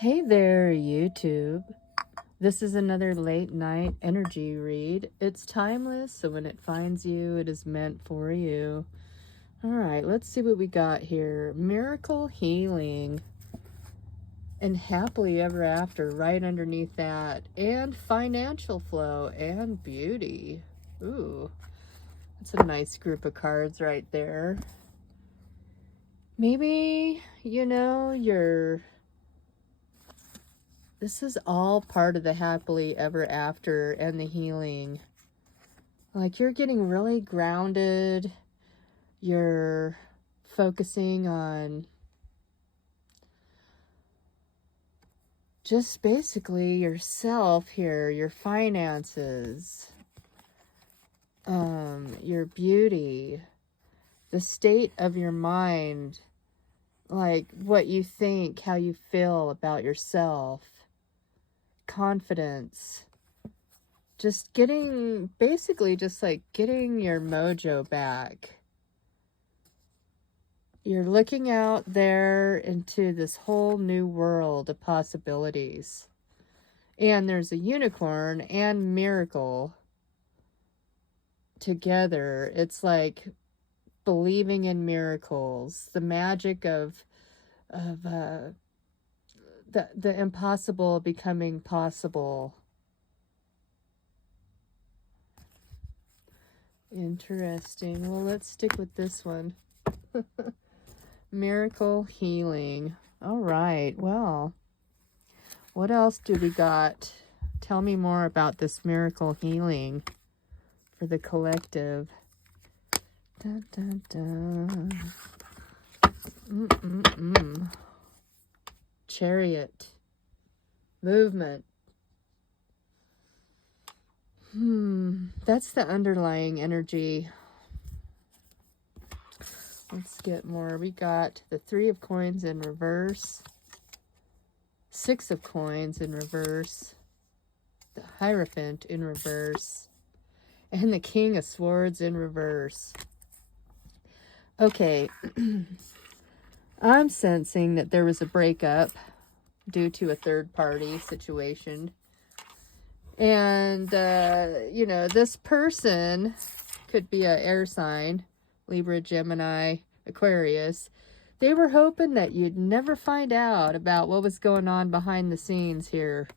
Hey there, YouTube. This is another late night energy read. It's timeless, so when it finds you, it is meant for you. All right, let's see what we got here. Miracle healing and happily ever after right underneath that. And financial flow and beauty. Ooh, that's a nice group of cards right there. Maybe, this is all part of the happily ever after and the healing. Like, you're getting really grounded. You're focusing on just basically yourself here, your finances, your beauty, the state of your mind, like what you think, how you feel about yourself, confidence, just getting, basically just like getting your mojo back. You're looking out there into this whole new world of possibilities. And there's a unicorn and miracle together. It's like believing in miracles, the magic of the impossible becoming possible. Interesting. Well, let's stick with this one. Miracle healing. All right. Well, what else do we got? Tell me more about this miracle healing for the collective. Dun, dun, dun. Chariot. Movement. That's the underlying energy. Let's get more. We got the 3 of coins in reverse, 6 of coins in reverse, the Hierophant in reverse, and the King of Swords in reverse. Okay, I'm sensing that there was a breakup due to a third-party situation. And, this person could be an air sign, Libra, Gemini, Aquarius. They were hoping that you'd never find out about what was going on behind the scenes here.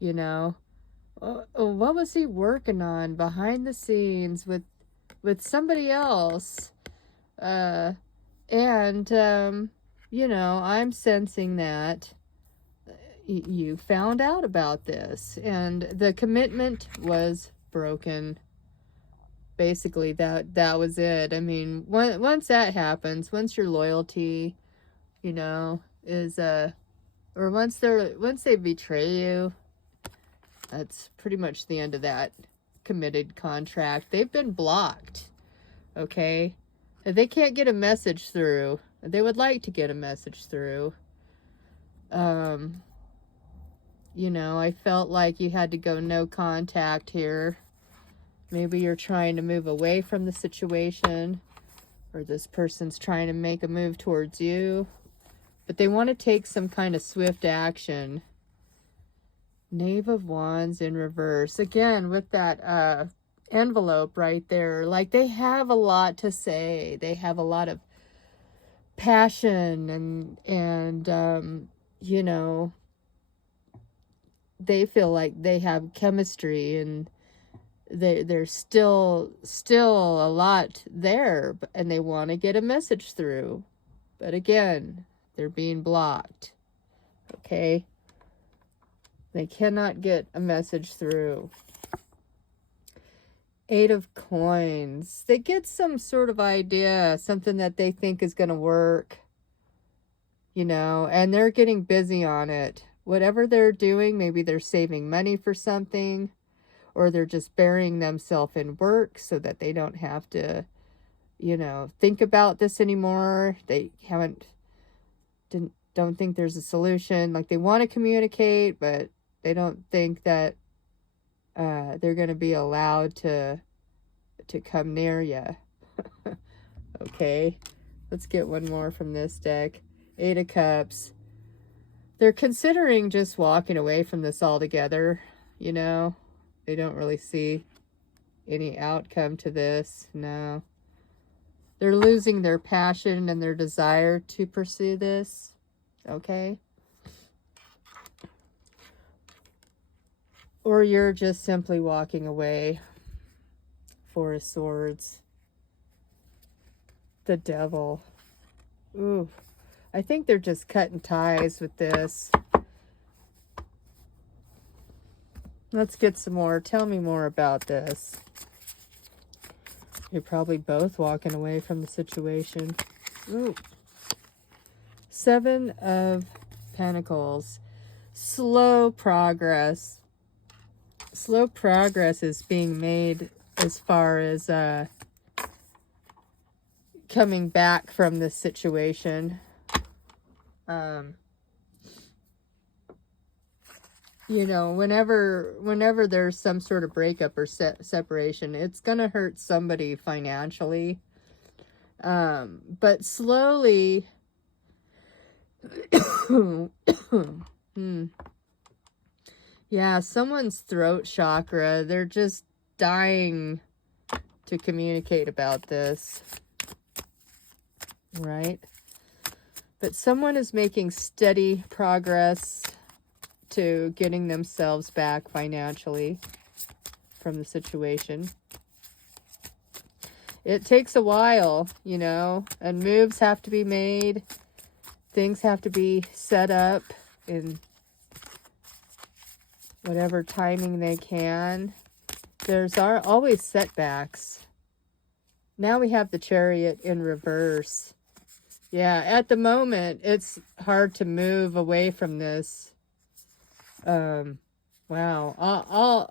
What was he working on behind the scenes with somebody else? I'm sensing that you found out about this and the commitment was broken. Basically, that was it. I mean, once that happens, once your loyalty, is or once they betray you, that's pretty much the end of that committed contract. They've been blocked. Okay, they can't get a message through. They would like to get a message through. I felt like you had to go no contact here. Maybe you're trying to move away from the situation, or this person's trying to make a move towards you, but they want to take some kind of swift action. Knave of Wands in reverse. Again, with that envelope right there, like they have a lot to say. They have a lot of passion and they feel like they have chemistry and there's still a lot there, and they want to get a message through, but again, they're being blocked. Okay, they cannot get a message through. 8 of coins. They get some sort of idea, something that they think is going to work, and they're getting busy on it. Whatever they're doing, maybe they're saving money for something, or they're just burying themselves in work so that they don't have to, think about this anymore. They don't think there's a solution. Like, they want to communicate, but they don't think that they're going to be allowed to come near you. Okay, let's get one more from this deck. 8 of Cups. They're considering just walking away from this altogether, you know. They don't really see any outcome to this, no. They're losing their passion and their desire to pursue this, okay? Or you're just simply walking away. Four of Swords. The Devil. Ooh. I think they're just cutting ties with this. Let's get some more. Tell me more about this. You're probably both walking away from the situation. Ooh. Seven of Pentacles. Slow progress. Slow progress is being made as far as coming back from this situation. You know, whenever there's some sort of breakup or separation, it's gonna hurt somebody financially. But slowly, yeah, someone's throat chakra, they're just dying to communicate about this, right? But someone is making steady progress to getting themselves back financially from the situation. It takes a while, you know, and moves have to be made. Things have to be set up in whatever timing they can. There's always setbacks. Now we have the Chariot in reverse. Yeah, at the moment, it's hard to move away from this. Wow,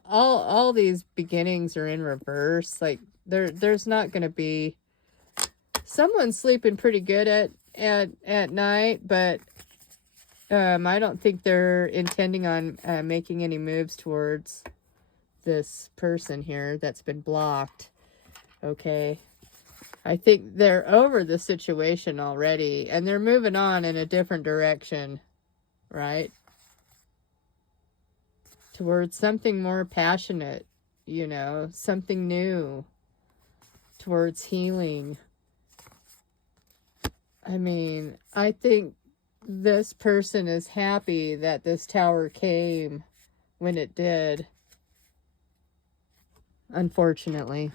all these beginnings are in reverse. Like there's not going to be, someone's sleeping pretty good at night, but I don't think they're intending on making any moves towards this person here that's been blocked. Okay, I think they're over the situation already, and they're moving on in a different direction, right? Towards something more passionate, you know, something new, towards healing. I mean, I think this person is happy that this tower came when it did, unfortunately.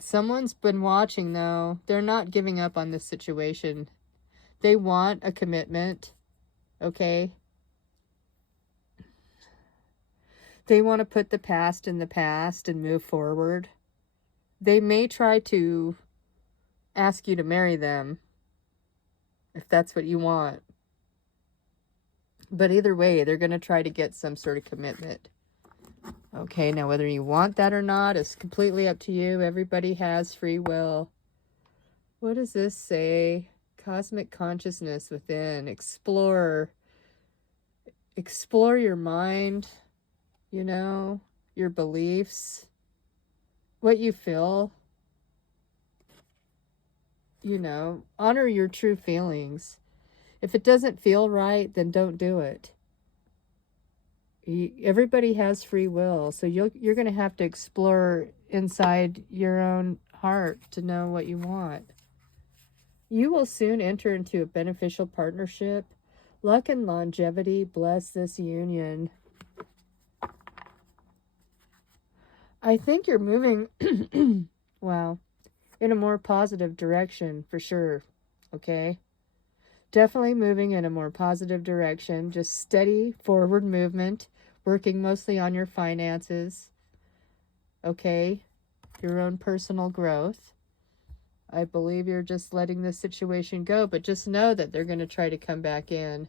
Someone's been watching, though. They're not giving up on this situation. They want a commitment. Okay? They want to put the past in the past and move forward. They may try to ask you to marry them, if that's what you want. But either way, they're going to try to get some sort of commitment. Okay, now whether you want that or not is completely up to you. Everybody has free will. What does this say? Cosmic consciousness within. Explore your mind, you know, your beliefs, what you feel. You know, honor your true feelings. If it doesn't feel right, then don't do it. Everybody has free will, so you're going to have to explore inside your own heart to know what you want. You will soon enter into a beneficial partnership. Luck and longevity bless this union. I think you're moving, wow, in a more positive direction for sure, okay? Definitely moving in a more positive direction. Just steady forward movement, working mostly on your finances, okay? Your own personal growth. I believe you're just letting this situation go, but just know that they're going to try to come back in.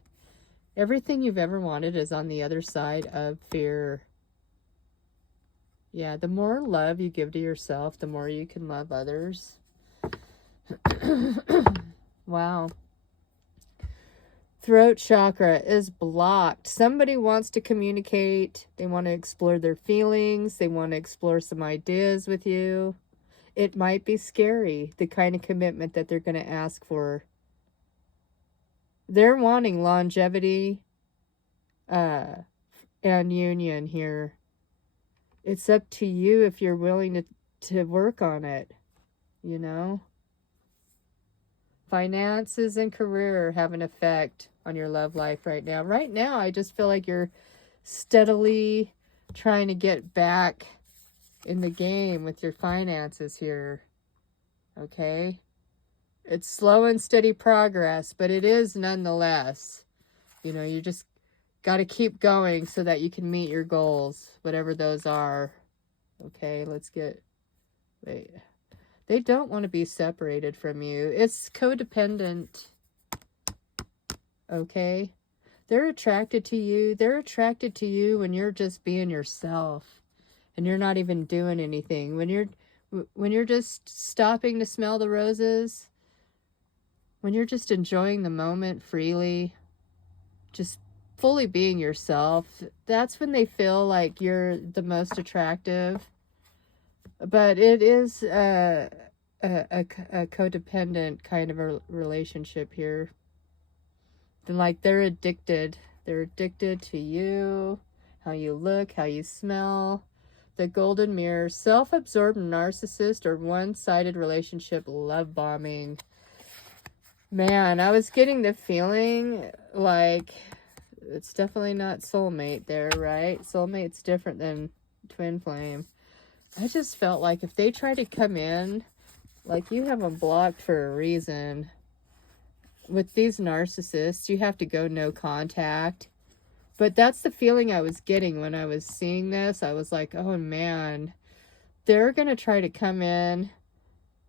Everything you've ever wanted is on the other side of fear. Yeah, the more love you give to yourself, the more you can love others. Wow. Throat chakra is blocked. Somebody wants to communicate. They want to explore their feelings. They want to explore some ideas with you. It might be scary, the kind of commitment that they're going to ask for. They're wanting longevity and union here. It's up to you if you're willing to work on it, you know? Finances and career have an effect on your love life right now. Right now, I just feel like you're steadily trying to get back in the game with your finances here. Okay? It's slow and steady progress, but it is nonetheless. You know, you just got to keep going so that you can meet your goals, whatever those are. Okay, let's get... Wait. They don't want to be separated from you. It's codependent. Okay? They're attracted to you. They're attracted to you when you're just being yourself and you're not even doing anything. When you're just stopping to smell the roses, when you're just enjoying the moment freely, just fully being yourself, that's when they feel like you're the most attractive. But it is a codependent kind of a relationship here. And like they're addicted. They're addicted to you, how you look, how you smell. The golden mirror, self-absorbed narcissist or one-sided relationship love bombing. Man, I was getting the feeling like it's definitely not soulmate there, right? Soulmate's different than twin flame. I just felt like if they try to come in, like you have them blocked for a reason. With these narcissists, you have to go no contact. But that's the feeling I was getting when I was seeing this. I was like, oh man, they're going to try to come in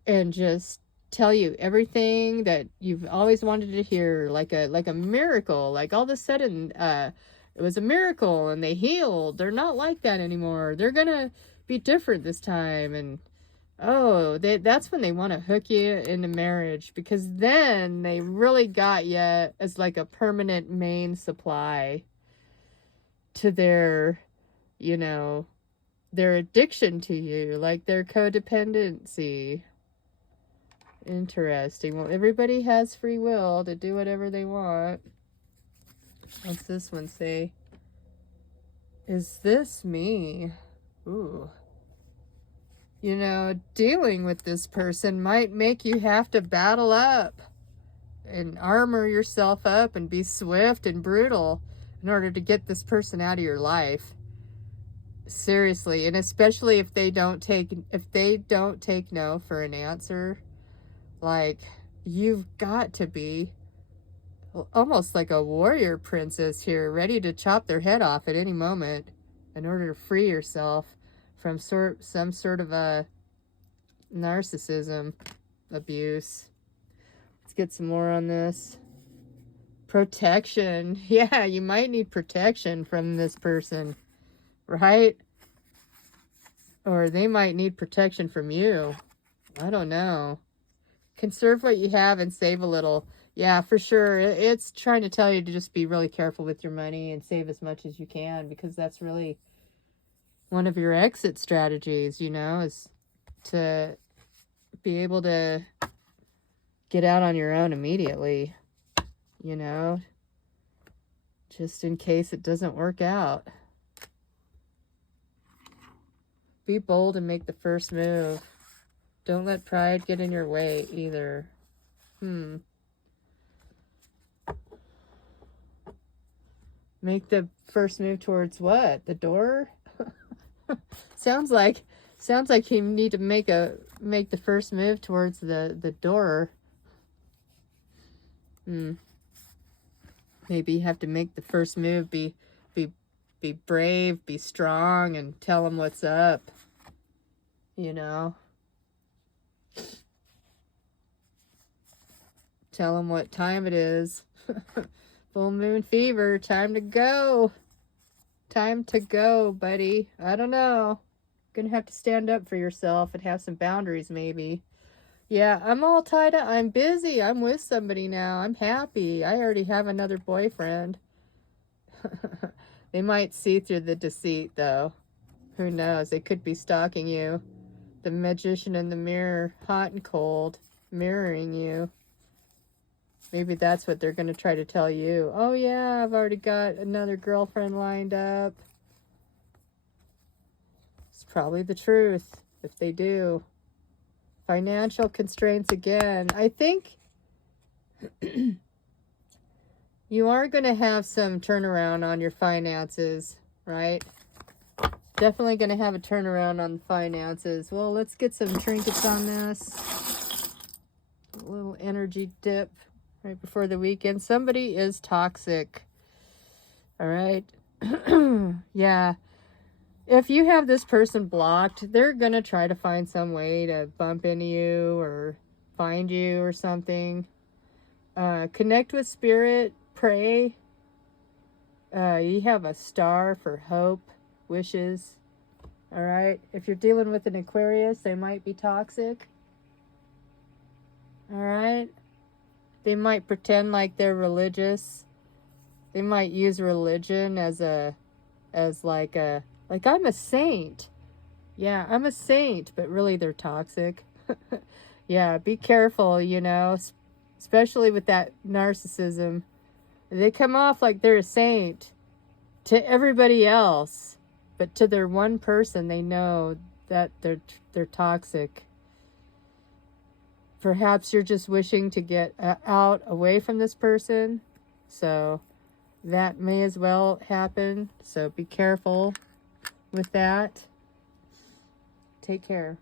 and just tell you everything that you've always wanted to hear, like a miracle. Like all of a sudden, it was a miracle and they healed. They're not like that anymore. They're going to be different this time. And oh, that's when they want to hook you into marriage, because then they really got you as like a permanent main supply to their, you know, their addiction to you, like their codependency. Interesting. Well, everybody has free will to do whatever they want. What's this one say? Is this me? Ooh. You know, dealing with this person might make you have to battle up and armor yourself up and be swift and brutal in order to get this person out of your life. Seriously, and especially if they don't take no for an answer, like you've got to be almost like a warrior princess here, ready to chop their head off at any moment in order to free yourself from some sort of a narcissism abuse. Let's get some more on this. Protection. Yeah, you might need protection from this person, right? Or they might need protection from you. I don't know. Conserve what you have and save a little. Yeah, for sure. It's trying to tell you to just be really careful with your money and save as much as you can, because that's really one of your exit strategies, you know, is to be able to get out on your own immediately, you know, just in case it doesn't work out. Be bold and make the first move. Don't let pride get in your way either. Make the first move towards what? The door? Sounds like you need to make the first move towards the door. Maybe you have to make the first move. Be brave, be strong, and tell them what's up. You know. Tell them what time it is. Full moon fever. Time to go. Time to go, buddy. I don't know. Gonna have to stand up for yourself and have some boundaries, maybe. Yeah, I'm all tied up. I'm busy. I'm with somebody now. I'm happy. I already have another boyfriend. They might see through the deceit, though. Who knows? They could be stalking you. The magician in the mirror, hot and cold, mirroring you. Maybe that's what they're going to try to tell you. Oh yeah, I've already got another girlfriend lined up. It's probably the truth if they do. Financial constraints again. I think you are going to have some turnaround on your finances, right? Definitely going to have a turnaround on the finances. Well, let's get some trinkets on this. A little energy dip right before the weekend. Somebody is toxic. All right. Yeah. If you have this person blocked, they're going to try to find some way to bump into you or find you or something. Connect with spirit. Pray. You have a star for hope, wishes. All right. If you're dealing with an Aquarius, they might be toxic. All right. They might pretend like they're religious. They might use religion as like I'm a saint. Yeah, I'm a saint, but really they're toxic. Yeah, be careful, you know, especially with that narcissism. They come off like they're a saint to everybody else, but to their one person, they know that they're toxic. Perhaps you're just wishing to get out away from this person, so that may as well happen. So be careful with that. Take care.